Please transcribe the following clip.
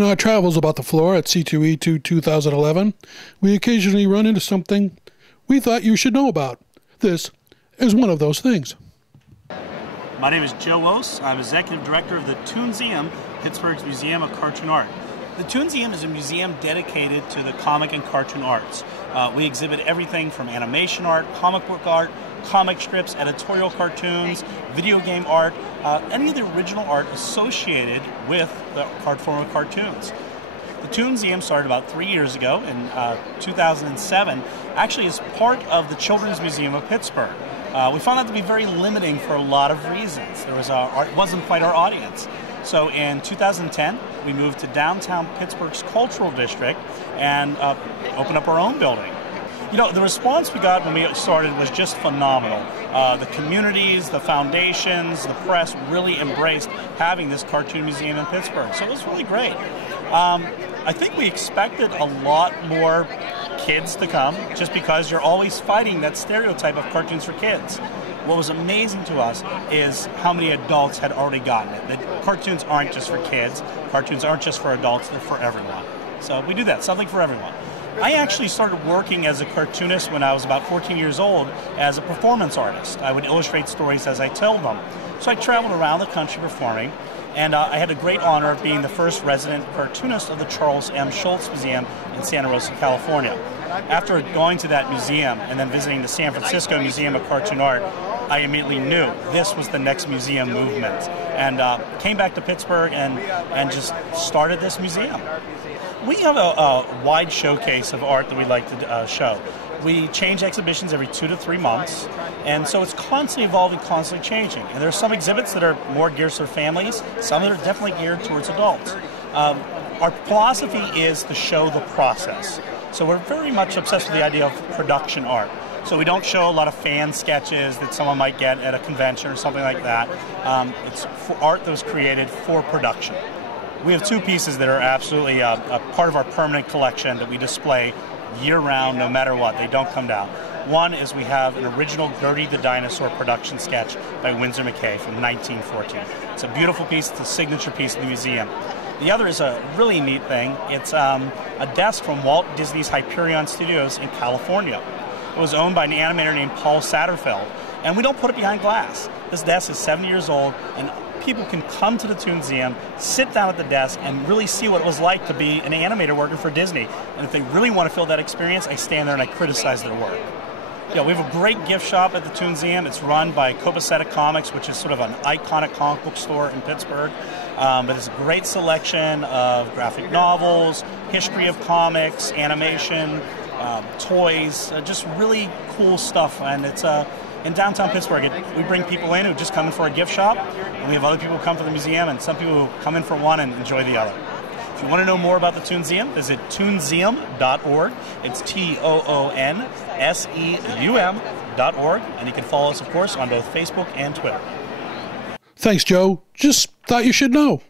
In our travels about the floor at C2E2 2011, we occasionally run into something we thought you should know about. This is one of those things. My name is Joe Ose. I'm Executive Director of the Toonseum, Pittsburgh's Museum of Cartoon Art. The Toonseum is a museum dedicated to the comic and cartoon arts. We exhibit everything from animation art, comic book art, comic strips, editorial cartoons, video game art, any of the original art associated with the art form of cartoons. The Toonseum started about 3 years ago in 2007, actually as part of the Children's Museum of Pittsburgh. We found that to be very limiting for a lot of reasons. It wasn't quite our audience. So in 2010, we moved to downtown Pittsburgh's Cultural District and opened up our own building. You know, the response we got when we started was just phenomenal. The communities, the foundations, the press really embraced having this cartoon museum in Pittsburgh. So it was really great. I think we expected a lot more kids to come just because you're always fighting that stereotype of cartoons for kids. What was amazing to us is how many adults had already gotten it. That cartoons aren't just for kids, cartoons aren't just for adults, they're for everyone. So we do that, something for everyone. I actually started working as a cartoonist when I was about 14 years old as a performance artist. I would illustrate stories as I told them. So I traveled around the country performing, and I had the great honor of being the first resident cartoonist of the Charles M. Schulz Museum in Santa Rosa, California. After going to that museum and then visiting the San Francisco Museum of Cartoon Art, I immediately knew this was the next museum movement, and came back to Pittsburgh and just started this museum. We have a wide showcase of art that we like to show. We change exhibitions every 2 to 3 months, and so it's constantly evolving, constantly changing. And there are some exhibits that are more geared to families, some that are definitely geared towards adults. Our philosophy is to show the process. So we're very much obsessed with the idea of production art. So we don't show a lot of fan sketches that someone might get at a convention or something like that. It's for art that was created for production. We have 2 pieces that are absolutely a part of our permanent collection that we display year-round, no matter what. They don't come down. One is we have an original Gertie the Dinosaur production sketch by Winsor McCay from 1914. It's a beautiful piece. It's a signature piece of the museum. The other is a really neat thing. It's a desk from Walt Disney's Hyperion Studios in California. It was owned by an animator named Paul Satterfeld, and we don't put it behind glass. This desk is 70 years old, and people can come to the Toonseum, sit down at the desk, and really see what it was like to be an animator working for Disney. And if they really want to feel that experience, I stand there and I criticize their work. Yeah, we have a great gift shop at the Toonseum. It's run by Copacetic Comics, which is sort of an iconic comic book store in Pittsburgh. But it's a great selection of graphic novels, history of comics, animation, toys, just really cool stuff. And it's in downtown Pittsburgh. We bring people in who just come in for a gift shop, and we have other people who come for the museum, and some people who come in for one and enjoy the other. If you want to know more about the Toonseum, visit toonseum.org. It's TOONSEUM.org, and you can follow us, of course, on both Facebook and Twitter. Thanks, Joe. Just thought you should know.